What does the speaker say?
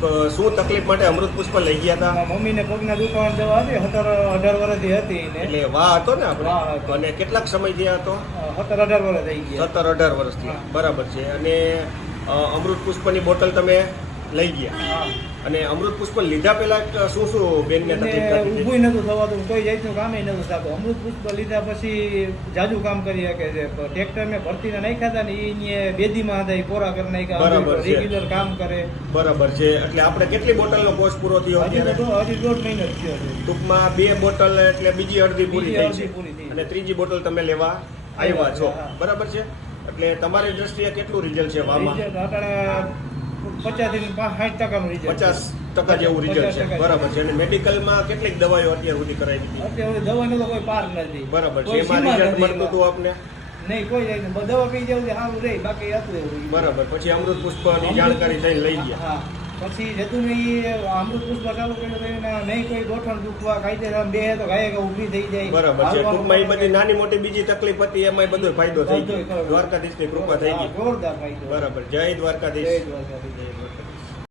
શું તકલીફ માટે અમૃત પુષ્પ લઈ ગયા હતા? મમ્મીને પગના દુખાવાની દવા હતી, 17-18 વર્ષથી હતી ને. એટલે વાહ હતો ને વાહ આપણે? હતો. અને કેટલાક સમય થયા હતો? 17-18 વર્ષ થઈ ગયા. 17-18 વર્ષથી. બરાબર છે. અને અમૃત પુષ્પની બોટલ તમે લઈ ગયા હા. અને અમૃત પુષ્પ લીધા પહેલા શું શું બેનને તકલીફ થતી હતી? ઊભું નતું થવાતું, કોઈ જાતનું કામે નતું થતું. અમૃત પુષ્પ લીધા પછી જાજુ કામ કરી શકે છે. ટ્રેક્ટર મેં ભરતીને નાખ્યા હતા ને એ બેદીમાં હતા, એ પોરા કરી નાખ્યા. બરાબર છે. રેગ્યુલર કામ કરે. બરાબર છે. એટલે આપણે કેટલી બોટલનો કોર્સ પૂરો થયો અત્યારે? હજી 1.5 મહિનો જ થયો છે. ટૂંકમાં 2 બોટલ એટલે બીજી અડધી પૂરી બીજી થઈ અડધી છે પૂરી થઈ. અને ત્રીજી બોટલ તમે લેવા આવ્યા છો. હા. બરાબર છે. એટલે તમારી દ્રષ્ટિએ કેટલું રિઝલ્ટ છે વામાં? રિઝલ્ટ અટાણે 50 થી 60% રિઝલ્ટ. 50% જેવું રિઝલ્ટ છે. 50%. બરાબર છે. અને મેડિકલમાં કેટલીક દવાઈઓ અત્યાર સુધી કરાવી દીધી? અત્યારે દવાનો તો કોઈ પાર નથી. બરાબર છે. કોઈ એમાં સીમા રિઝલ્ટ નથી મળતું હતું આપને? નહીં, કોઈ જાય નહીં. દવા પી જવું છે સારું રહે, બાકી હતું એવું. બરાબર. પછી અમૃત પુષ્પની જાણકારી થઈને લઈ ગયા. હા. પછી જતું નહીં, અમૃત પુષ્પ ચાલુ કર્યું તો એને નહીં કોઈ ગોઠણ દુખવા, કાયદેસર બે તો ગાય ઊભી થઈ જાય. બરાબર છે. હાલવાનું ટૂંકમાં એ બધી નાની મોટી બીજી તકલીફ હતી એમાં બધો ફાયદો થઈ ગયો. બધોય. દ્વારકાધીશની કૃપા થઈ ગઈ. જોરદાર ફાયદો. બરાબર. જય દ્વારકાધીશ. જય દ્વારકાધીશ.